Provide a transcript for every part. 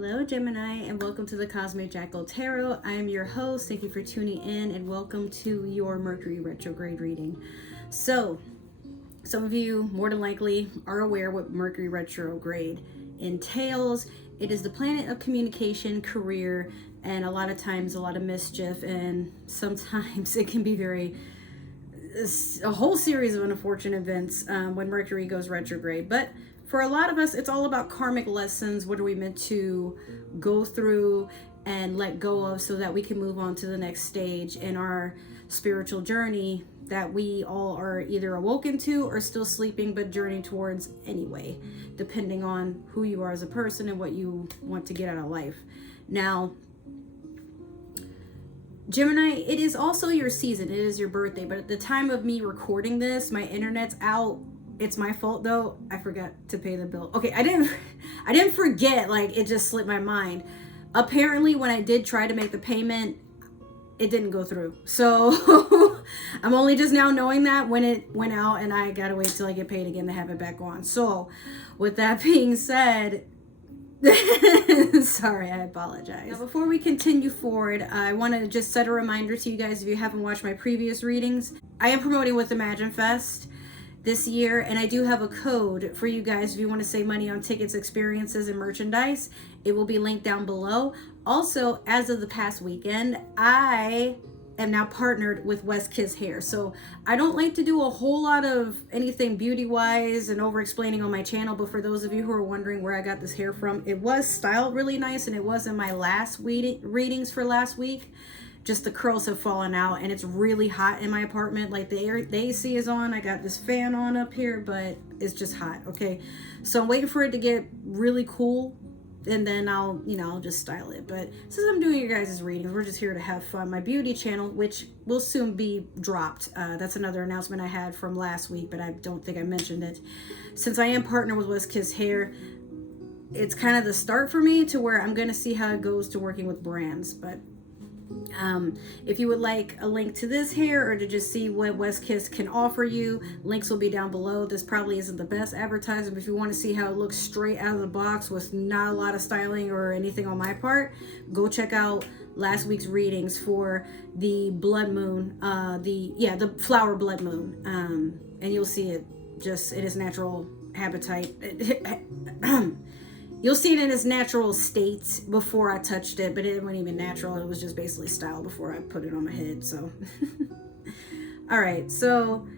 Hello, Gemini, and welcome to the Cosmic Jackal Tarot. I am your host. Thank you for tuning in, and welcome to your Mercury Retrograde reading. So, some of you more than likely are aware what Mercury Retrograde entails. It is the planet of communication, career, and a lot of times a lot of mischief, and sometimes it can be a whole series of unfortunate events when Mercury goes retrograde. But for a lot of us, it's all about karmic lessons. What are we meant to go through and let go of so that we can move on to the next stage in our spiritual journey that we all are either awoken to or still sleeping but journeying towards anyway, depending on who you are as a person and what you want to get out of life. Now, Gemini, it is also your season. It is your birthday, but at the time of me recording this, my internet's out. It's my fault though. I forgot to pay the bill. Okay, I didn't forget, like it just slipped my mind. Apparently when I did try to make the payment, it didn't go through. So I'm only just now knowing that when it went out, and I gotta wait till I get paid again to have it back on. So with that being said, sorry, I apologize. Now, before we continue forward, I want to just set a reminder to you guys, if you haven't watched my previous readings, I am promoting with Imagine Fest this year, and I do have a code for you guys if you want to save money on tickets, experiences, and merchandise. It will be linked down below. Also, as of the past weekend, I am now partnered with West Kiss Hair. So I don't like to do a whole lot of anything beauty wise and over explaining on my channel, but for those of you who are wondering where I got this hair from, it was styled really nice, and it was in my last readings for last week. Just the curls have fallen out, and it's really hot in my apartment. Like the AC is on. I got this fan on up here, but it's just hot. Okay, so I'm waiting for it to get really cool, and then I'll just style it. But since I'm doing your guys' readings, we're just here to have fun. My beauty channel, which will soon be dropped, that's another announcement I had from last week, but I don't think I mentioned it. Since I am partnered with West Kiss Hair, it's kind of the start for me to where I'm gonna see how it goes to working with brands. But if you would like a link to this hair, or to just see what West Kiss can offer you, links will be down below. This probably isn't the best advertising, but if you want to see how it looks straight out of the box with not a lot of styling or anything on my part, go check out last week's readings for the blood moon, the flower blood moon, and you'll see it just in its natural habitat. You'll see it in its natural state before I touched it, but it wasn't even natural. It was just basically styled before I put it on my head. So, all right. So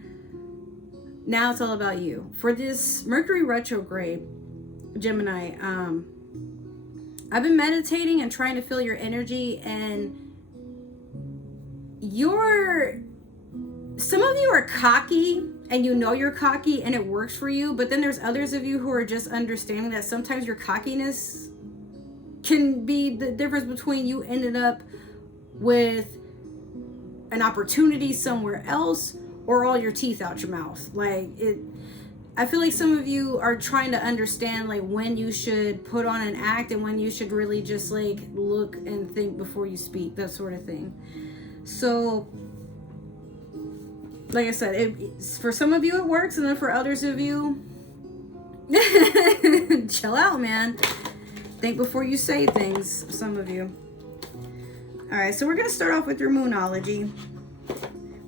now it's all about you. For this Mercury retrograde, Gemini, I've been meditating and trying to feel your energy, and some of you are cocky, and you know you're cocky and it works for you, but then there's others of you who are just understanding that sometimes your cockiness can be the difference between you ended up with an opportunity somewhere else or all your teeth out your mouth. I feel like some of you are trying to understand like when you should put on an act and when you should really just like look and think before you speak, that sort of thing. So like I said, for some of you it works, and then for others of you, chill out, man. Think before you say things, some of you. All right, so we're going to start off with your moonology.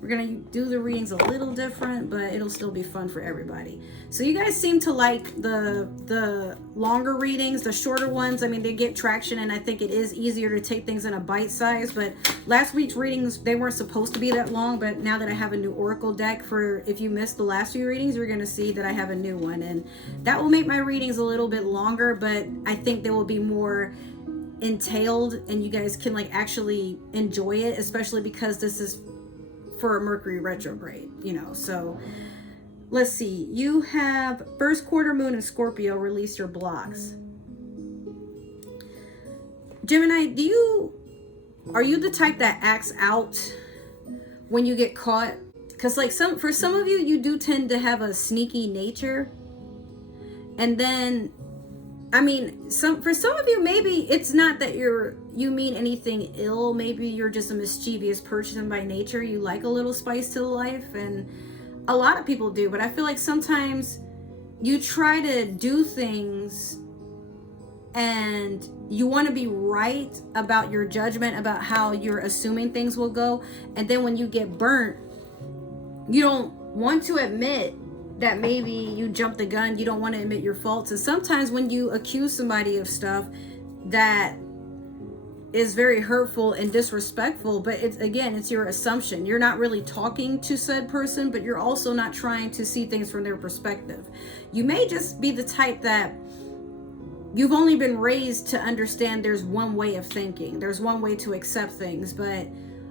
We're going to do the readings a little different, but it'll still be fun for everybody. So you guys seem to like the longer readings, the shorter ones. I mean, they get traction, and I think it is easier to take things in a bite size. But last week's readings, they weren't supposed to be that long, but now that I have a new oracle deck, for if you missed the last few readings, you're going to see that I have a new one. And that will make my readings a little bit longer, but I think they will be more entailed, and you guys can like actually enjoy it, especially because this is for a Mercury retrograde, so let's see. You have first quarter moon in Scorpio. Release your blocks. Gemini, are you the type that acts out when you get caught? Because like for some of you, you do tend to have a sneaky nature, and then for some of you, maybe it's not that you mean anything ill. Maybe you're just a mischievous person by nature. You like a little spice to life, and a lot of people do. But I feel like sometimes you try to do things and you want to be right about your judgment about how you're assuming things will go, and then when you get burnt, you don't want to admit that maybe you jumped the gun. You don't want to admit your faults. And sometimes when you accuse somebody of stuff that is very hurtful and disrespectful, but it's your assumption. You're not really talking to said person, but you're also not trying to see things from their perspective. You may just be the type that you've only been raised to understand there's one way of thinking, there's one way to accept things, but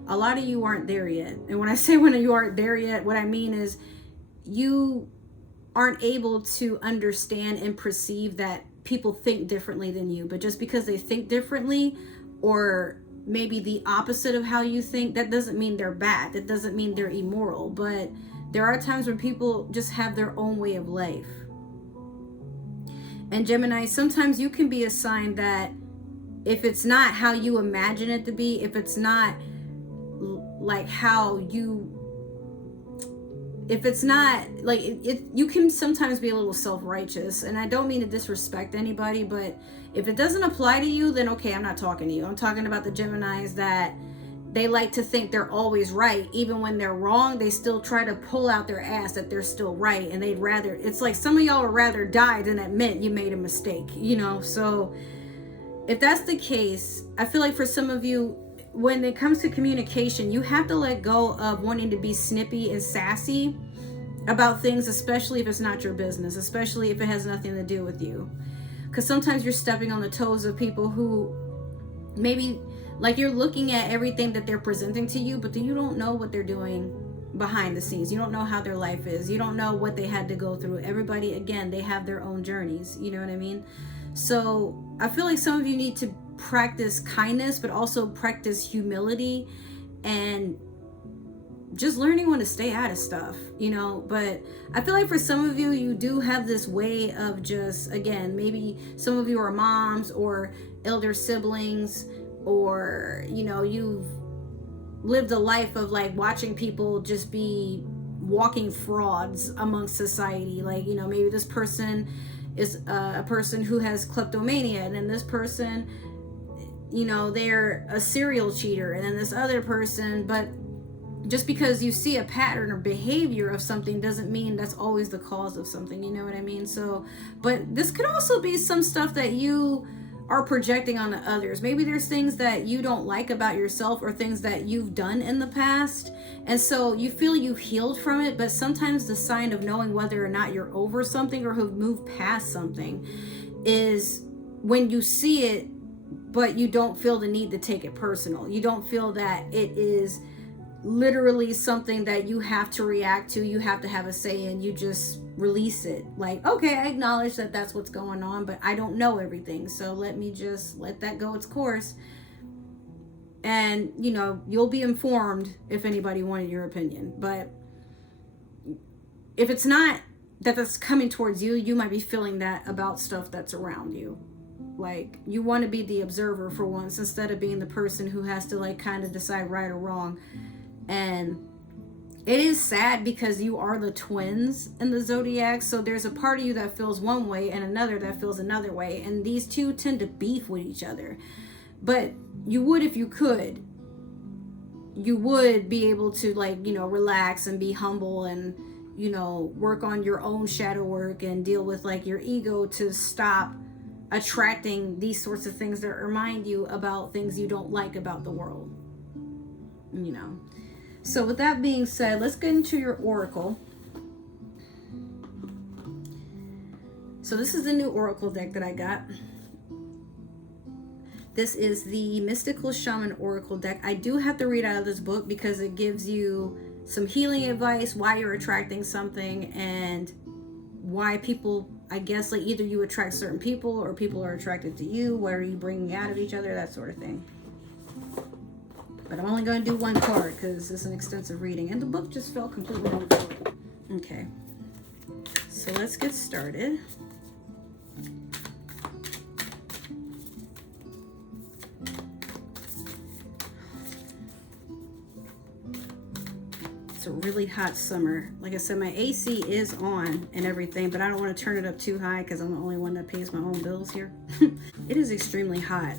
a lot of you aren't there yet. And when I say when you aren't there yet, what I mean is you aren't able to understand and perceive that people think differently than you. But just because they think differently, or maybe the opposite of how you think, that doesn't mean they're bad. That doesn't mean they're immoral. But there are times when people just have their own way of life. And Gemini, sometimes you can be a sign that if it's not how you imagine it to be, if it's not like how you, if it's not like it, you can sometimes be a little self-righteous. And I don't mean to disrespect anybody, but if it doesn't apply to you, then okay, I'm not talking to you. I'm talking about the Geminis that they like to think they're always right. Even when they're wrong, they still try to pull out their ass that they're still right. And they'd rather, it's like some of y'all would rather die than admit you made a mistake, you know? So if that's the case, I feel like for some of you, when it comes to communication, you have to let go of wanting to be snippy and sassy about things, especially if it's not your business, especially if it has nothing to do with you. Because sometimes you're stepping on the toes of people who maybe, like, you're looking at everything that they're presenting to you, but then you don't know what they're doing behind the scenes. You don't know how their life is. You don't know what they had to go through. Everybody, again, they have their own journeys. You know what I mean? So I feel like some of you need to practice kindness, but also practice humility and just learning when to stay out of stuff, you know. But I feel like for some of you, you do have this way of just, again, maybe some of you are moms or elder siblings, or, you know, you've lived a life of like watching people just be walking frauds amongst society. Like, you know, maybe this person is a person who has kleptomania, and then this person, you know, they're a serial cheater, and then this other person. But just because you see a pattern or behavior of something doesn't mean that's always the cause of something, you know what I mean? So, but this could also be some stuff that you are projecting on the others. Maybe there's things that you don't like about yourself, or things that you've done in the past, and so you feel you've healed from it. But sometimes the sign of knowing whether or not you're over something or have moved past something is when you see it, but you don't feel the need to take it personal. You don't feel that it is literally something that you have to react to, you have to have a say in. You just release it, like, okay, I acknowledge that that's what's going on, but I don't know everything, so let me just let that go its course. And, you know, you'll be informed if anybody wanted your opinion. But if it's not that that's coming towards you, you might be feeling that about stuff that's around you. Like, you want to be the observer for once, instead of being the person who has to like kind of decide right or wrong. And it is sad because you are the twins in the zodiac, so there's a part of you that feels one way and another that feels another way, and these two tend to beef with each other. But you would, if you could, you would be able to, like, you know, relax and be humble and, you know, work on your own shadow work and deal with like your ego to stop attracting these sorts of things that remind you about things you don't like about the world, you know. So with that being said, let's get into your oracle. So this is the new oracle deck that I got. This is the Mystical Shaman Oracle deck. I do have to read out of this book because it gives you some healing advice, why you're attracting something, and why people, I guess, like, either you attract certain people or people are attracted to you. What are you bringing out of each other? That sort of thing. But I'm only going to do one card because it's an extensive reading. And the book just fell completely on the floor. Okay. So let's get started. It's a really hot summer. Like I said, my AC is on and everything, but I don't want to turn it up too high because I'm the only one that pays my own bills here. It is extremely hot.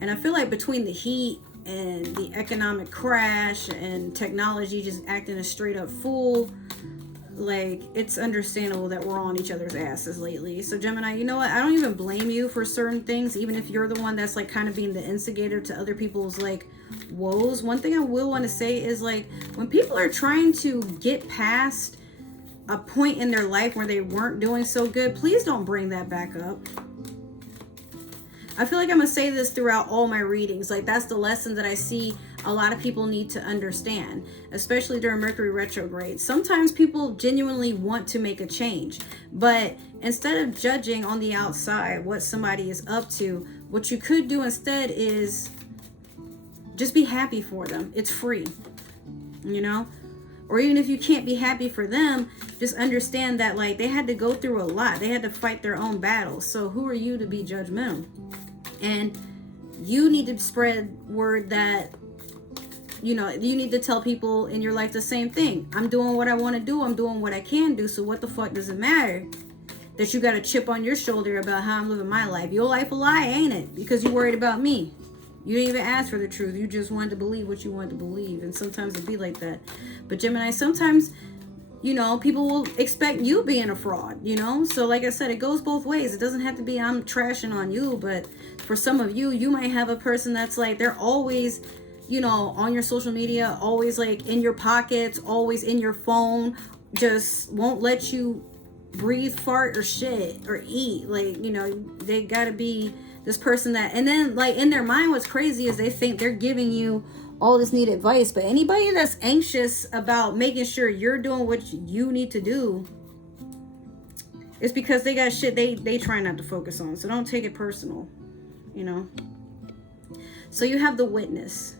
And I feel like between the heat and the economic crash and technology just acting a straight up fool, like, it's understandable that we're on each other's asses lately. So Gemini, you know what, I don't even blame you for certain things, even if you're the one that's like kind of being the instigator to other people's like woes. One thing I will want to say is, like, when people are trying to get past a point in their life where they weren't doing so good, please don't bring that back up. I feel like I'm gonna say this throughout all my readings. Like, that's the lesson that I see a lot of people need to understand, especially during Mercury retrograde. Sometimes people genuinely want to make a change, but instead of judging on the outside what somebody is up to, what you could do instead is just be happy for them. It's free, you know? Or even if you can't be happy for them, just understand that, like, they had to go through a lot. They had to fight their own battles. So who are you to be judgmental? And you need to spread word that, you know, you need to tell people in your life the same thing. I'm doing what I want to do. I'm doing what I can do. So what the fuck does it matter that you got a chip on your shoulder about how I'm living my life? Your life a lie, ain't it? Because you worried about me. You didn't even ask for the truth. You just wanted to believe what you wanted to believe. And sometimes it be like that. But Gemini, sometimes, you know, people will expect you being a fraud, you know? So like I said, it goes both ways. It doesn't have to be I'm trashing on you, but for some of you, you might have a person that's like, they're always, you know, on your social media, always like in your pockets, always in your phone, just won't let you breathe, fart, or shit, or eat. Like, you know, they gotta be this person that, and then like in their mind, what's crazy is they think they're giving you all this needed advice. But anybody that's anxious about making sure you're doing what you need to do, it's because they got shit they try not to focus on. So don't take it personal, you know. So you have the Witness.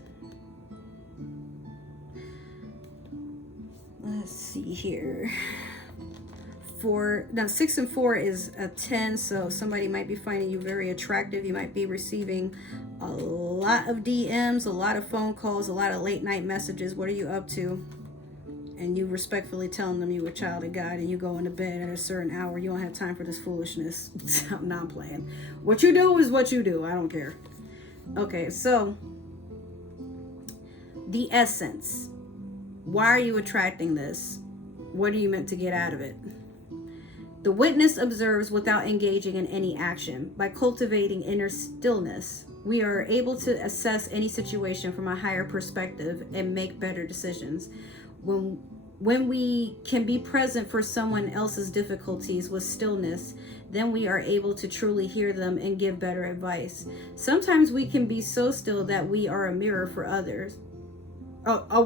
Let's see here. Now 6 and 4 is a 10, so somebody might be finding you very attractive. You might be receiving a lot of DMs, a lot of phone calls, a lot of late night messages. What are you up to? And you respectfully telling them you a child of God and you going to bed at a certain hour. You don't have time for this foolishness. I'm not playing. What you do is what you do. I don't care. Okay, so the essence. Why are you attracting this? What are you meant to get out of it? The Witness observes without engaging in any action. By cultivating inner stillness, we are able to assess any situation from a higher perspective and make better decisions. When we can be present for someone else's difficulties with stillness, then we are able to truly hear them and give better advice. Sometimes we can be so still that we are a mirror for others.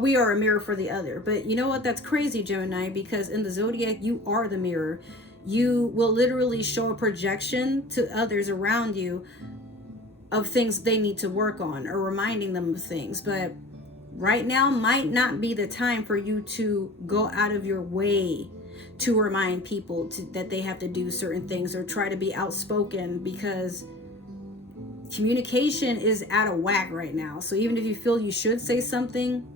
We are a mirror for the other. But you know what? That's crazy, Gemini, because in the zodiac, you are the mirror. You will literally show a projection to others around you of things they need to work on, or reminding them of things. But right now might not be the time for you to go out of your way to remind people that they have to do certain things or try to be outspoken, because communication is out of whack right now. So even if you feel you should say something,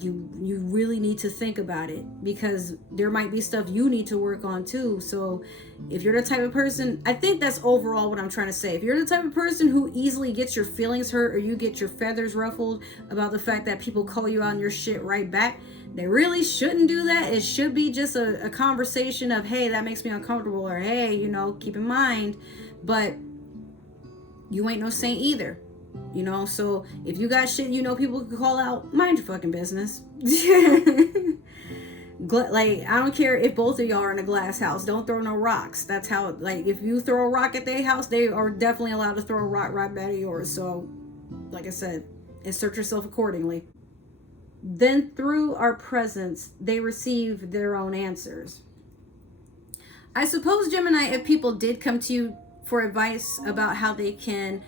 you really need to think about it, because there might be stuff you need to work on too. So if you're the type of person, I think that's overall what I'm trying to say. If you're the type of person who easily gets your feelings hurt, or you get your feathers ruffled about the fact that people call you on your shit right back, they really shouldn't do that. It should be just a conversation of, hey, that makes me uncomfortable, or hey, you know, keep in mind. But you ain't no saint either. You know, so if you got shit, you know, people can call out, mind your fucking business. Like, I don't care if both of y'all are in a glass house. Don't throw no rocks. That's how, like, if you throw a rock at their house, they are definitely allowed to throw a rock right back at yours. So, like I said, insert yourself accordingly. Then through our presence, they receive their own answers. I suppose, Gemini, if people did come to you for advice about how they can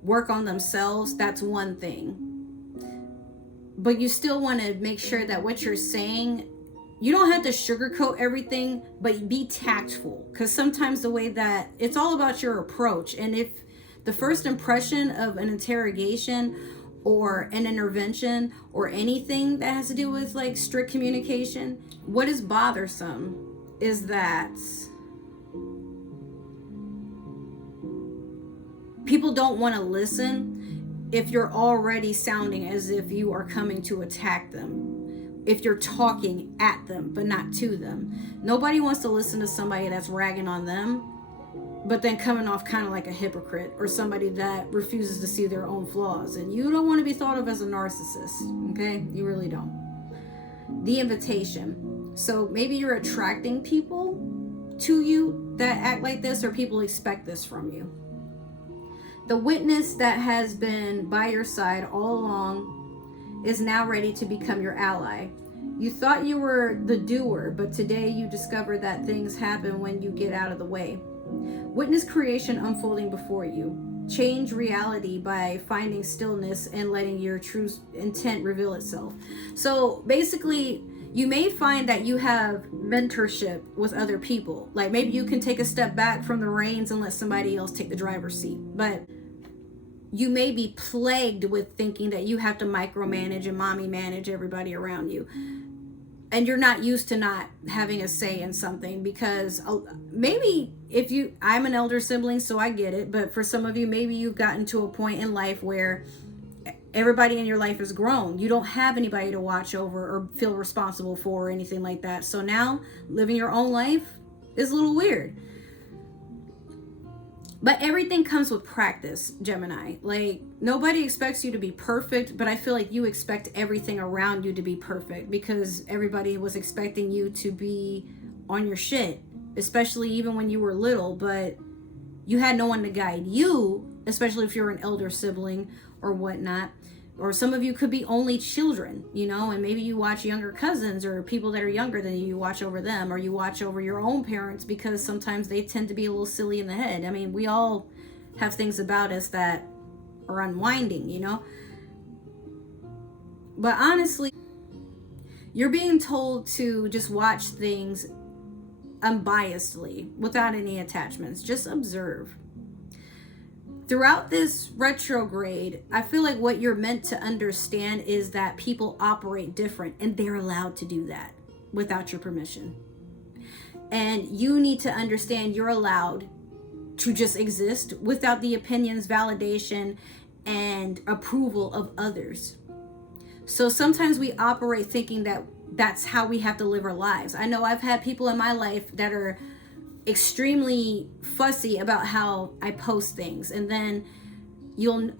work on themselves, that's one thing. But you still want to make sure that what you're saying, you don't have to sugarcoat everything, but be tactful. Because sometimes the way that it's all about your approach. And if the first impression of an interrogation or an intervention or anything that has to do with like strict communication, what is bothersome is that people don't want to listen if you're already sounding as if you are coming to attack them, if you're talking at them but not to them. Nobody wants to listen to somebody that's ragging on them but then coming off kind of like a hypocrite, or somebody that refuses to see their own flaws. And you don't want to be thought of as a narcissist, okay? You really don't. The invitation. So maybe you're attracting people to you that act like this, or people expect this from you. The witness that has been by your side all along is now ready to become your ally. You thought you were the doer, but today you discover that things happen when you get out of the way. Witness creation unfolding before you. Change reality by finding stillness and letting your true intent reveal itself. So basically, you may find that you have mentorship with other people. Like maybe you can take a step back from the reins and let somebody else take the driver's seat. But you may be plagued with thinking that you have to micromanage and mommy manage everybody around you. And you're not used to not having a say in something, because maybe I'm an elder sibling, so I get it. But for some of you, maybe you've gotten to a point in life where everybody in your life has grown. You don't have anybody to watch over or feel responsible for or anything like that. So now living your own life is a little weird. But everything comes with practice, Gemini. Like, nobody expects you to be perfect, but I feel like you expect everything around you to be perfect because everybody was expecting you to be on your shit, especially even when you were little, but you had no one to guide you, especially if you're an elder sibling or whatnot. Or some of you could be only children, and maybe you watch younger cousins or people that are younger than you watch over them, or you watch over your own parents because sometimes they tend to be a little silly in the head. I mean, we all have things about us that are unwinding, But honestly, you're being told to just watch things unbiasedly, without any attachments. Just observe. Throughout this retrograde, I feel like what you're meant to understand is that people operate different, and they're allowed to do that without your permission. And you need to understand you're allowed to just exist without the opinions, validation, and approval of others. So sometimes we operate thinking that that's how we have to live our lives. I know I've had people in my life that are extremely fussy about how I post things, and then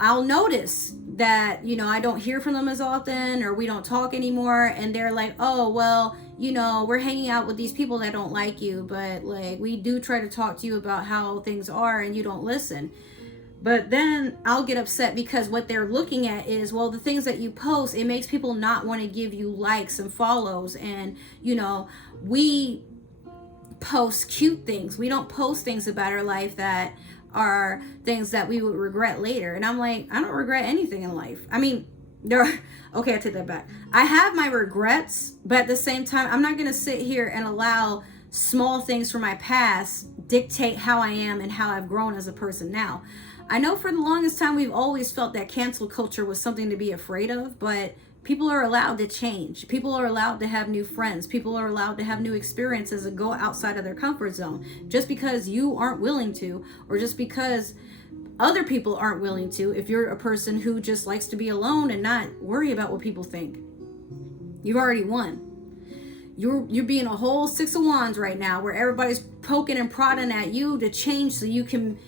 I'll notice that I don't hear from them as often, or we don't talk anymore, and they're like, oh well, we're hanging out with these people that don't like you, but like we do try to talk to you about how things are and you don't listen. But then I'll get upset because what they're looking at is, well, the things that you post, it makes people not want to give you likes and follows, and we post cute things. We don't post things about our life that are things that we would regret later. And I'm like, I don't regret anything in life. I mean, okay, I take that back. I have my regrets, but at the same time, I'm not going to sit here and allow small things from my past dictate how I am and how I've grown as a person now. I know for the longest time, we've always felt that cancel culture was something to be afraid of, but people are allowed to change. People are allowed to have new friends. People are allowed to have new experiences and go outside of their comfort zone. Just because you aren't willing to, or just because other people aren't willing to, if you're a person who just likes to be alone and not worry about what people think, you've already won. You're being a whole Six of Wands right now, where everybody's poking and prodding at you to change so you can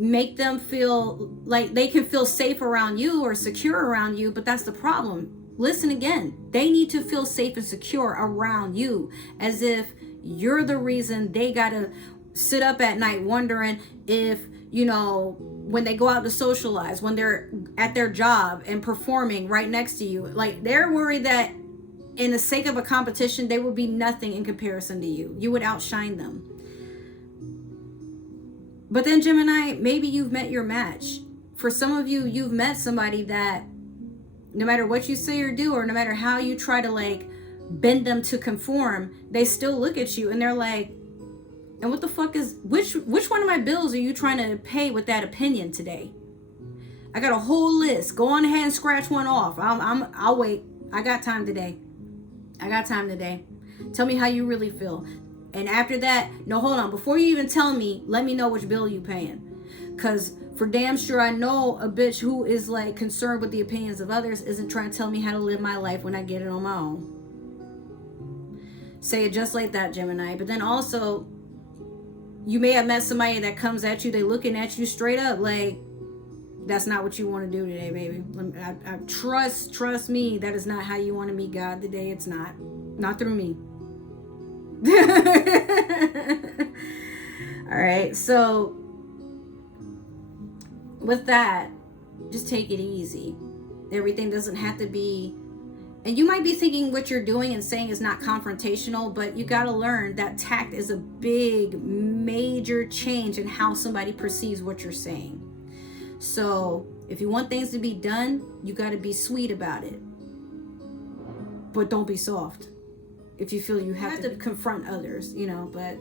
make them feel like they can feel safe around you or secure around you. But that's the problem. Listen again. They need to feel safe and secure around you, as if you're the reason they gotta sit up at night wondering if, when they go out to socialize, when they're at their job and performing right next to you, like they're worried that in the sake of a competition, they would be nothing in comparison to you. You would outshine them. But then Gemini, maybe you've met your match. For some of you, you've met somebody that no matter what you say or do, or no matter how you try to like bend them to conform, they still look at you and they're like, and what the fuck is, which one of my bills are you trying to pay with that opinion today? I got a whole list. Go on ahead and scratch one off. I'll wait. I got time today. Tell me how you really feel. And after that, no, hold on. Before you even tell me, let me know which bill you paying. Because for damn sure I know a bitch who is like concerned with the opinions of others isn't trying to tell me how to live my life when I get it on my own. Say it just like that, Gemini. But then also, you may have met somebody that comes at you, they looking at you straight up like, that's not what you want to do today, baby. I trust me, that is not how you want to meet God today. It's not through me. All right, so with that, just take it easy. Everything doesn't have to be, and you might be thinking what you're doing and saying is not confrontational, but you got to learn that tact is a big, major change in how somebody perceives what you're saying. So if you want things to be done, you got to be sweet about it, but don't be soft. If you feel you have to confront others, you know, but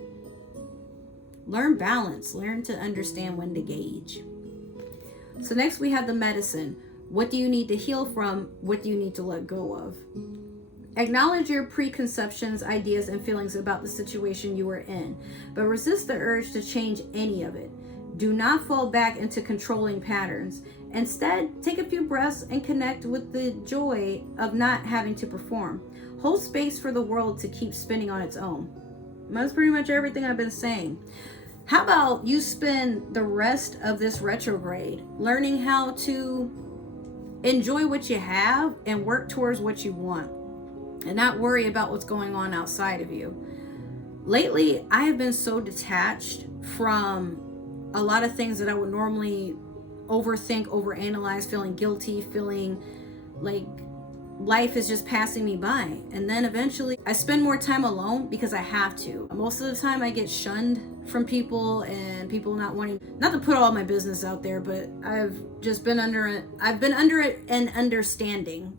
learn balance, learn to understand when to gauge. So next we have the medicine. What do you need to heal from? What do you need to let go of? Acknowledge your preconceptions, ideas, and feelings about the situation you are in, but resist the urge to change any of it. Do not fall back into controlling patterns. Instead, take a few breaths and connect with the joy of not having to perform. Hold space for the world to keep spinning on its own. That's pretty much everything I've been saying. How about you spend the rest of this retrograde learning how to enjoy what you have and work towards what you want and not worry about what's going on outside of you. Lately, I have been so detached from a lot of things that I would normally overthink, overanalyze, feeling guilty, feeling like life is just passing me by. And then eventually I spend more time alone because I have to. Most of the time I get shunned from people and people not wanting, not to put all my business out there, but I've been under an understanding,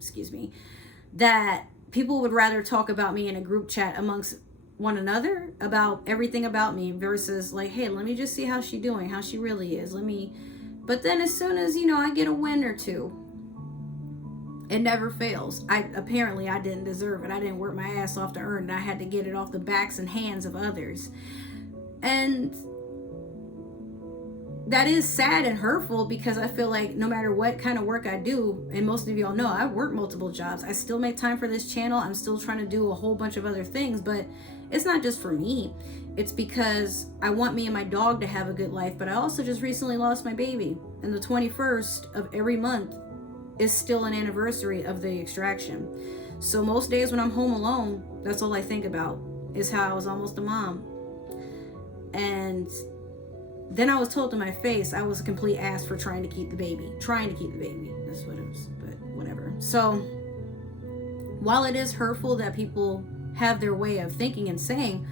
that people would rather talk about me in a group chat amongst one another about everything about me versus like, hey, let me just see how she doing, how she really is. But then as soon as, I get a win or two, it never fails. I didn't deserve it. I didn't work my ass off to earn it. I had to get it off the backs and hands of others. And that is sad and hurtful because I feel like no matter what kind of work I do, and most of y'all know I work multiple jobs, I still make time for this channel. I'm still trying to do a whole bunch of other things, but it's not just for me. It's because I want me and my dog to have a good life, but I also just recently lost my baby. And the 21st of every month is still an anniversary of the extraction. So most days when I'm home alone, that's all I think about is how I was almost a mom. And then I was told to my face I was a complete ass for trying to keep the baby. That's what it was, but whatever. So while it is hurtful that people have their way of thinking and saying,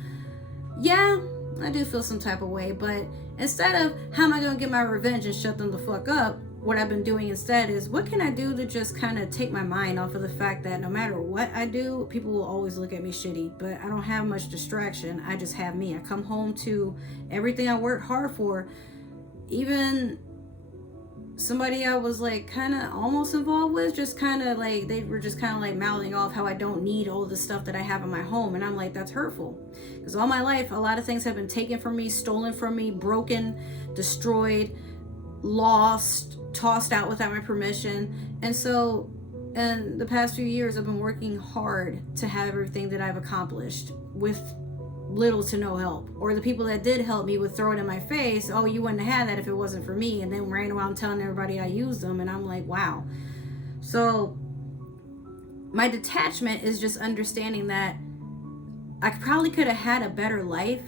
yeah, I do feel some type of way, but instead of how am I going to get my revenge and shut them the fuck up, what I've been doing instead is what can I do to just kind of take my mind off of the fact that no matter what I do, people will always look at me shitty, but I don't have much distraction. I just have me. I come home to everything I worked hard for. Even somebody I was like kind of almost involved with, just kind of like, they were just kind of like mouthing off how I don't need all the stuff that I have in my home. And I'm like, that's hurtful. Because all my life, a lot of things have been taken from me, stolen from me, broken, destroyed, lost, tossed out without my permission. And so in the past few years, I've been working hard to have everything that I've accomplished with little to no help. Or the people that did help me would throw it in my face, oh, you wouldn't have had that if it wasn't for me, and then ran around telling everybody I used them. And I'm like, wow. So my detachment is just understanding that I probably could have had a better life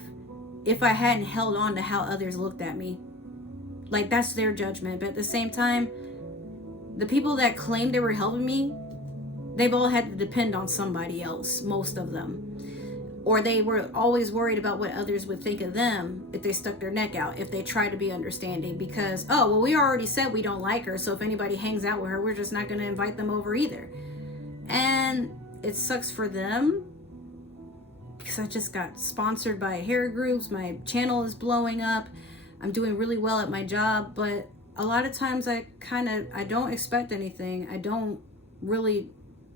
if I hadn't held on to how others looked at me. Like, that's their judgment. But at the same time, the people that claimed they were helping me, they've all had to depend on somebody else, most of them. Or they were always worried about what others would think of them if they stuck their neck out, if they tried to be understanding. Because, oh, well, we already said we don't like her, so if anybody hangs out with her, we're just not going to invite them over either. And it sucks for them, because I just got sponsored by hair groups. My channel is blowing up. I'm doing really well at my job, but a lot of times I don't expect anything. I don't really,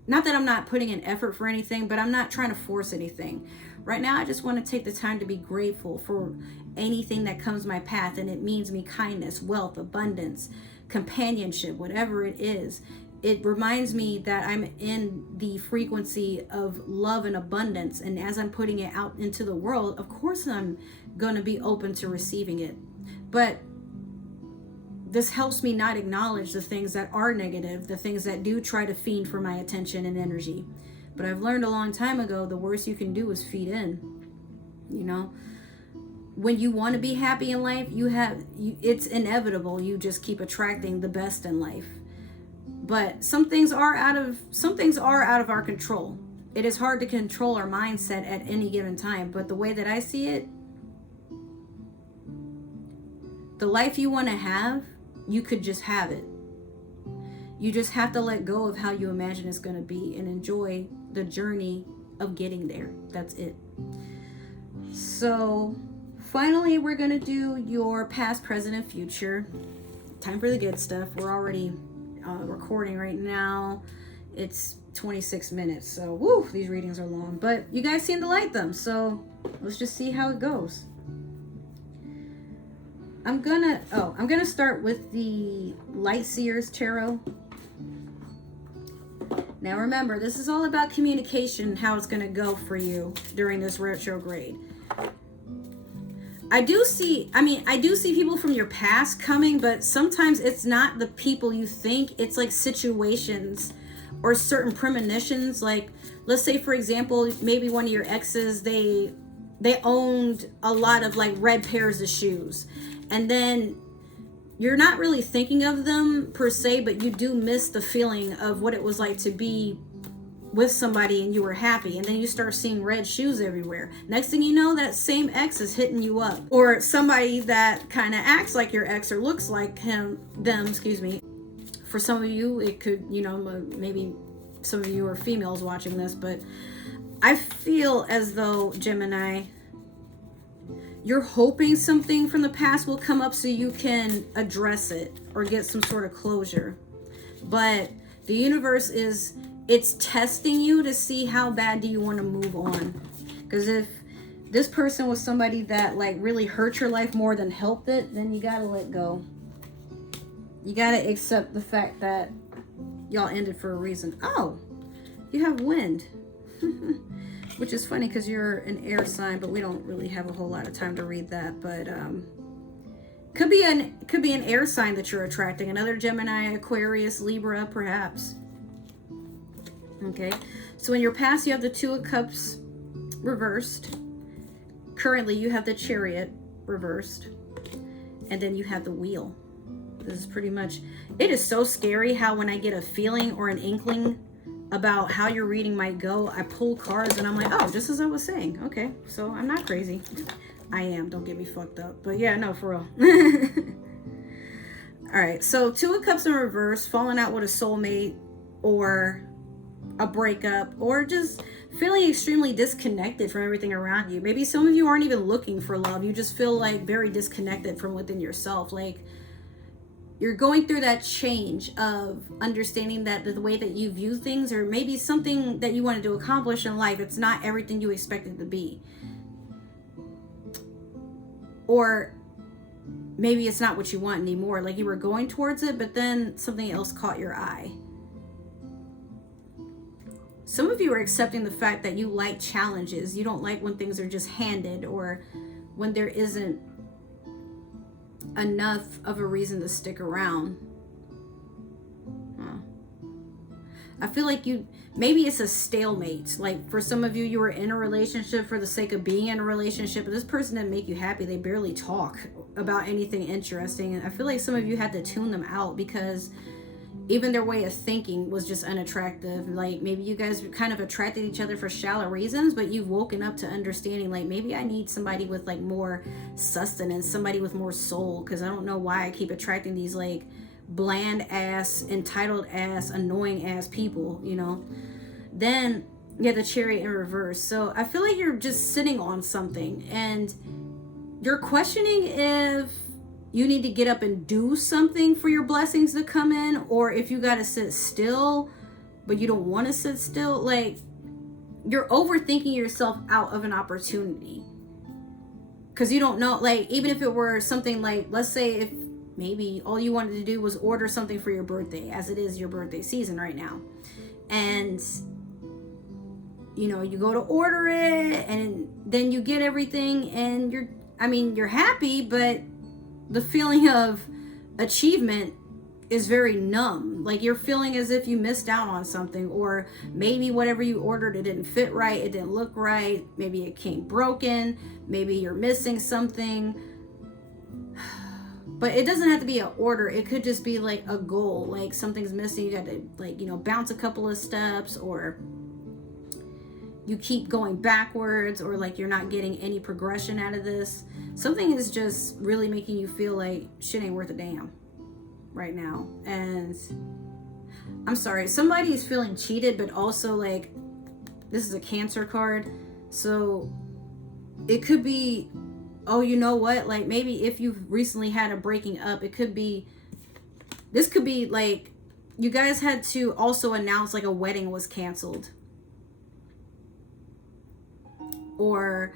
not that I'm not putting in effort for anything, but I'm not trying to force anything. Right now, I just want to take the time to be grateful for anything that comes my path, and it means me kindness, wealth, abundance, companionship, whatever it is. It reminds me that I'm in the frequency of love and abundance, and as I'm putting it out into the world, of course I'm going to be open to receiving it. But this helps me not acknowledge the things that are negative, the things that do try to fiend for my attention and energy. But I've learned a long time ago, the worst you can do is feed in. You know, when you want to be happy in life, it's inevitable. You just keep attracting the best in life. But some things are out of our control. It is hard to control our mindset at any given time. But the way that I see it, the life you want to have, you could just have it. You just have to let go of how you imagine it's going to be and enjoy the journey of getting there. That's it. So finally, we're going to do your past, present, and future. Time for the good stuff. We're already recording right now. It's 26 minutes. So woo, these readings are long, but you guys seem to like them. So let's just see how it goes. I'm gonna start with the Light Seers Tarot. Now remember, this is all about communication and how it's gonna go for you during this retrograde. I do see people from your past coming, but sometimes it's not the people you think. It's like situations or certain premonitions. Like, let's say, for example, maybe one of your exes, they owned a lot of like red pairs of shoes. And then you're not really thinking of them per se, but you do miss the feeling of what it was like to be with somebody and you were happy. And then you start seeing red shoes everywhere. Next thing you know, that same ex is hitting you up. Or somebody that kind of acts like your ex or looks like them. For some of you, it could, maybe some of you are females watching this, but I feel as though, Gemini, you're hoping something from the past will come up so you can address it or get some sort of closure. But the universe it's testing you to see how bad do you want to move on. Because if this person was somebody that like really hurt your life more than helped it, then you gotta let go. You gotta accept the fact that y'all ended for a reason. Oh, you have wind. Which is funny because you're an air sign, but we don't really have a whole lot of time to read that. But could be an air sign that you're attracting. Another Gemini, Aquarius, Libra, perhaps. Okay, so in your past, you have the Two of Cups reversed. Currently, you have the Chariot reversed. And then you have the Wheel. This is pretty much... It is so scary how when I get a feeling or an inkling about how your reading might go, I pull cards and I'm like, oh, just as I was saying. Okay, so I'm not crazy. I am, don't get me fucked up. But yeah, no, for real. All right, so Two of Cups in reverse, falling out with a soulmate or a breakup, or just feeling extremely disconnected from everything around you. Maybe some of you aren't even looking for love. You just feel like very disconnected from within yourself. Like, you're going through that change of understanding that the way that you view things, or maybe something that you wanted to accomplish in life, it's not everything you expected to be. Or maybe it's not what you want anymore. Like, you were going towards it, but then something else caught your eye. Some of you are accepting the fact that you like challenges. You don't like when things are just handed, or when there isn't enough of a reason to stick around. I feel like maybe it's a stalemate. Like, for some of you, you were in a relationship for the sake of being in a relationship, but this person didn't make you happy. They barely talk about anything interesting. And I feel like some of you had to tune them out because even their way of thinking was just unattractive. Like, maybe you guys kind of attracted each other for shallow reasons, but you've woken up to understanding, like, maybe I need somebody with like more sustenance, somebody with more soul, because I don't know why I keep attracting these like bland ass, entitled ass, annoying ass people, Then the Chariot in reverse. So I feel like you're just sitting on something and you're questioning if you need to get up and do something for your blessings to come in, or if you got to sit still, but you don't want to sit still. Like, you're overthinking yourself out of an opportunity. Because you don't know, like, even if it were something like, let's say if maybe all you wanted to do was order something for your birthday, as it is your birthday season right now. And, you know, you go to order it and then you get everything and you're happy, but the feeling of achievement is very numb. Like, you're feeling as if you missed out on something, or maybe whatever you ordered, it didn't fit right, it didn't look right, maybe it came broken, maybe you're missing something. But it doesn't have to be an order. It could just be like a goal, like something's missing, you got to, like, you know, bounce a couple of steps, or you keep going backwards, or like you're not getting any progression out of this. Something is just really making you feel like shit ain't worth a damn right now. And I'm sorry, somebody is feeling cheated, but also, like, this is a Cancer card, so it could be, oh, you know what, like, maybe if you've recently had a breaking up, this could be like you guys had to also announce like a wedding was canceled, or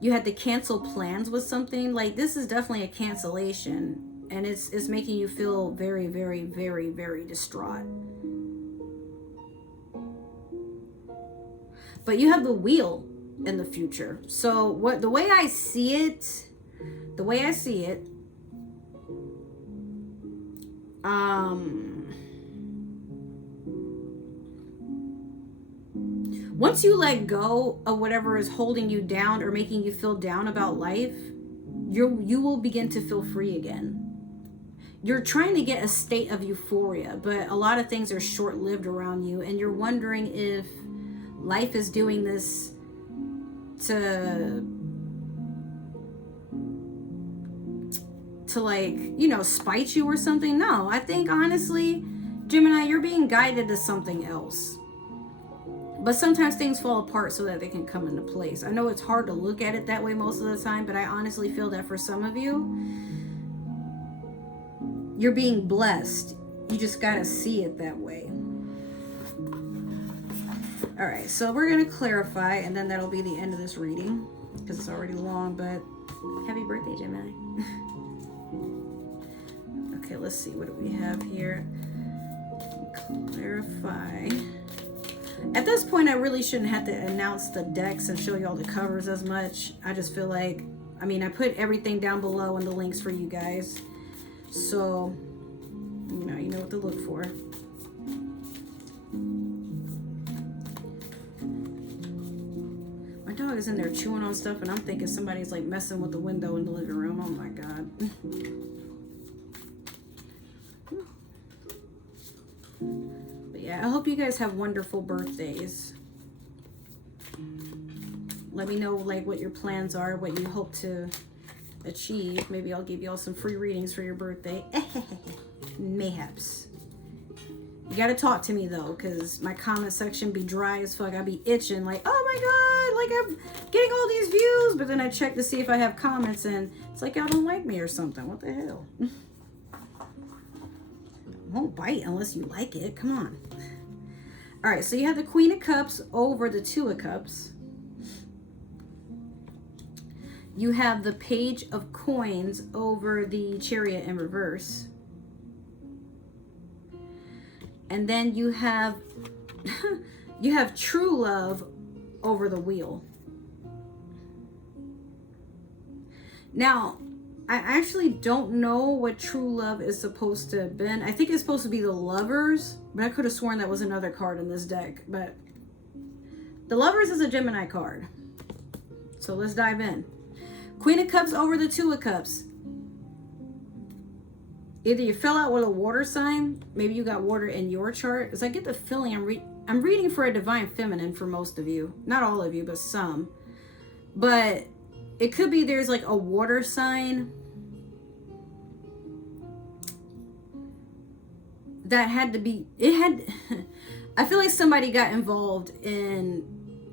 you had to cancel plans with something. Like, this is definitely a cancellation. And it's making you feel very, very, very, very distraught. But you have the wheel in the future. So the way I see it, once you let go of whatever is holding you down or making you feel down about life, you will begin to feel free again. You're trying to get a state of euphoria, but a lot of things are short-lived around you, and you're wondering if life is doing this to like, you know, spite you or something. No, I think honestly, Gemini, you're being guided to something else. But sometimes things fall apart so that they can come into place. I know it's hard to look at it that way most of the time, but I honestly feel that for some of you, you're being blessed. You just gotta see it that way. All right, so we're gonna clarify, and then that'll be the end of this reading because it's already long. But happy birthday, Gemini. Okay, let's see, what do we have here? Clarify. At this point, I really shouldn't have to announce the decks and show you all the covers as much. I just feel like, I mean, I put everything down below in the links for you guys, so you know what to look for. My dog is in there chewing on stuff, and I'm thinking somebody's like messing with the window in the living room. Oh my god. But yeah, I hope you guys have wonderful birthdays. Let me know like what your plans are, what you hope to achieve. Maybe I'll give you all some free readings for your birthday. Mayhaps. You gotta talk to me though, because my comment section be dry as fuck. I be itching like, oh my god, like I'm getting all these views, but then I check to see if I have comments and it's like y'all don't like me or something. What the hell? Won't bite unless you like it. Come on. All right, so you have the Queen of Cups over the Two of Cups. You have the Page of Coins over the Chariot in reverse. And then you have you have True Love over the Wheel. Now, I actually don't know what True Love is supposed to have been. I think it's supposed to be the Lovers, but I could have sworn that was another card in this deck. But the Lovers is a Gemini card. So let's dive in. Queen of Cups over the Two of Cups. Either you fell out with a water sign, maybe you got water in your chart. Because I get the feeling I'm reading for a Divine Feminine for most of you. Not all of you, but some. But it could be there's like a water sign that had to be, I feel like somebody got involved in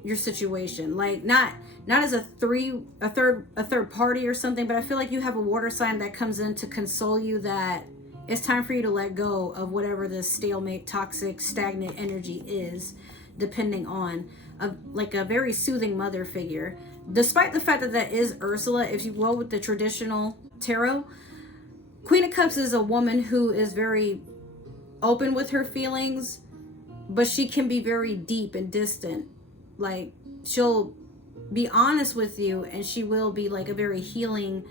your situation. Like not as a third party or something, but I feel like you have a water sign that comes in to console you that it's time for you to let go of whatever this stalemate, toxic, stagnant energy is depending on like a very soothing mother figure. Despite the fact that that is Ursula, if you go with the traditional tarot, Queen of Cups is a woman who is very open with her feelings, but she can be very deep and distant. Like, she'll be honest with you, and she will be like a very healing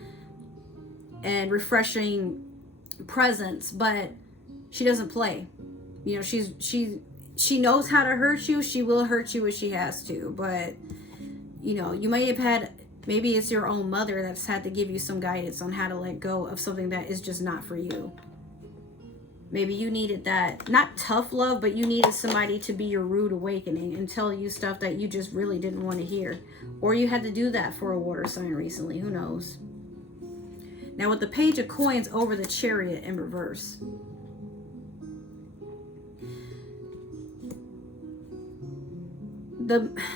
and refreshing presence, but she doesn't play. You know, she knows how to hurt you. She will hurt you if she has to, but you know, you may have had, maybe it's your own mother that's had to give you some guidance on how to let go of something that is just not for you. Maybe you needed that, not tough love, but you needed somebody to be your rude awakening and tell you stuff that you just really didn't want to hear. Or you had to do that for a water sign recently, who knows? Now with the Page of Coins over the Chariot in reverse.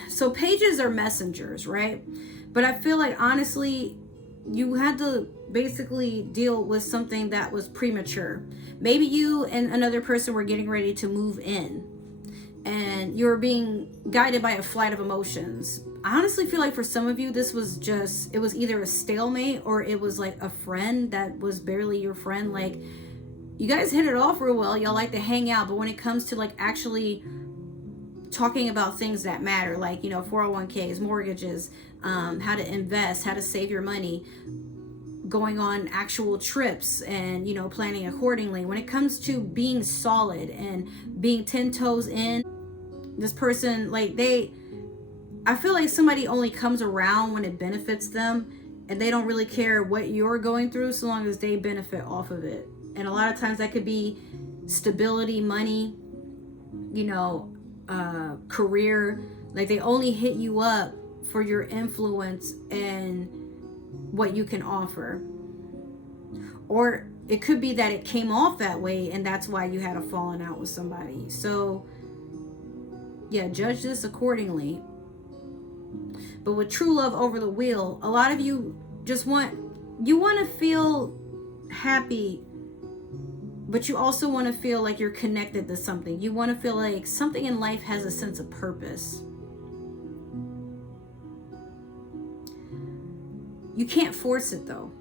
So pages are messengers, right? But I feel like honestly, you had to basically deal with something that was premature. Maybe you and another person were getting ready to move in and you're being guided by a flight of emotions. I honestly feel like for some of you, this was just, it was either a stalemate or it was like a friend that was barely your friend. Like, you guys hit it off real well. Y'all like to hang out, but when it comes to like actually talking about things that matter, like, you know, 401ks, mortgages, how to invest, how to save your money, going on actual trips and, you know, planning accordingly. When it comes to being solid and being 10 toes in, this person, like, I feel like somebody only comes around when it benefits them, and they don't really care what you're going through so long as they benefit off of it. And a lot of times that could be stability, money, you know, career. Like, they only hit you up for your influence and what you can offer. Or it could be that it came off that way and that's why you had a falling out with somebody. So yeah, judge this accordingly. But with true love over the wheel, a lot of you just want to feel happy, but you also want to feel like you're connected to something. You want to feel like something in life has a sense of purpose. You can't force it though.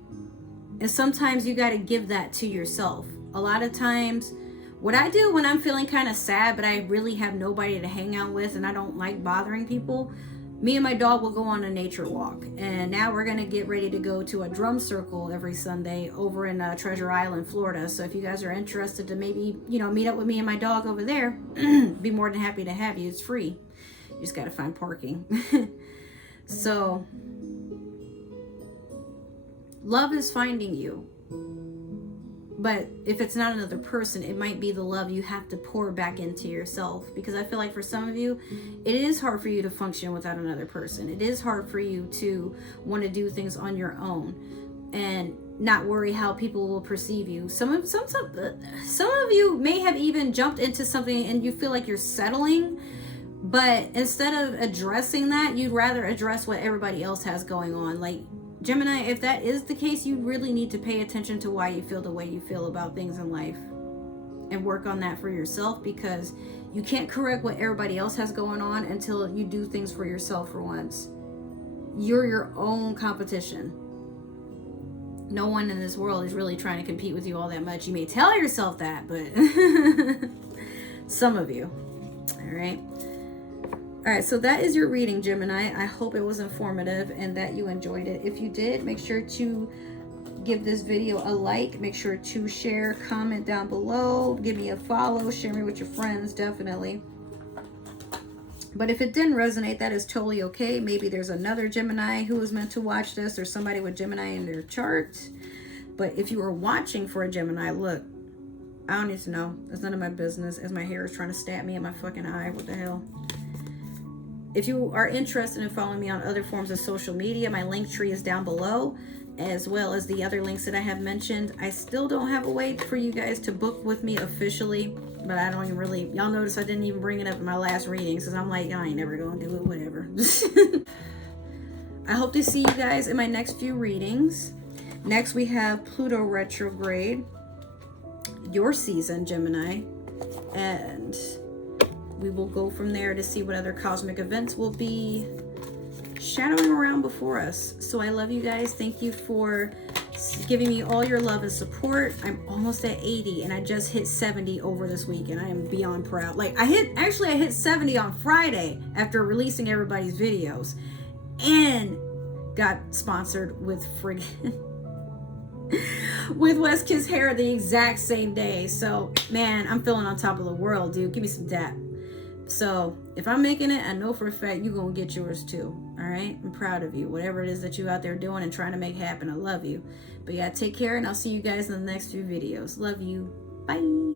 And sometimes you got to give that to yourself. A lot of times, what I do when I'm feeling kind of sad, but I really have nobody to hang out with and I don't like bothering people, me and my dog will go on a nature walk. And now we're going to get ready to go to a drum circle every Sunday over in Treasure Island, Florida. So if you guys are interested to maybe, you know, meet up with me and my dog over there, be more than happy to have you. It's free. You just got to find parking. So love is finding you. But if it's not another person, it might be the love you have to pour back into yourself. Because I feel like for some of you, it is hard for you to function without another person. It is hard for you to want to do things on your own and not worry how people will perceive you. Some of you may have even jumped into something and you feel like you're settling. But instead of addressing that, you'd rather address what everybody else has going on. Like, Gemini, if that is the case, you really need to pay attention to why you feel the way you feel about things in life and work on that for yourself, because you can't correct what everybody else has going on until you do things for yourself for once. You're your own competition. No one in this world is really trying to compete with you all that much. You may tell yourself that, but some of you. All right. All right, so that is your reading, Gemini. I hope it was informative and that you enjoyed it. If you did, make sure to give this video a like. Make sure to share, comment down below. Give me a follow. Share me with your friends, definitely. But if it didn't resonate, that is totally okay. Maybe there's another Gemini who was meant to watch this, or somebody with Gemini in their chart. But if you are watching for a Gemini, look, I don't need to know. It's none of my business, as my hair is trying to stab me in my fucking eye. What the hell? If you are interested in following me on other forms of social media, my link tree is down below, as well as the other links that I have mentioned. I still don't have a way for you guys to book with me officially, but I don't even really, y'all notice I didn't even bring it up in my last readings, because I'm like, I ain't never gonna do it, whatever. I hope to see you guys in my next few readings. Next we have Pluto retrograde, your season, Gemini, and we will go from there to see what other cosmic events will be shadowing around before us. So I love you guys. Thank you for giving me all your love and support. I'm almost at 80 and I just hit 70 over this week, and I am beyond proud. Like I hit 70 on Friday after releasing everybody's videos, and got sponsored with friggin' with West Kiss Hair the exact same day. So man, I'm feeling on top of the world, dude. Give me some dap. So if I'm making it, I know for a fact you're gonna get yours too. All right, I'm proud of you, whatever it is that you out there doing and trying to make happen. I love you. But yeah, take care, and I'll see you guys in the next few videos. Love you. Bye.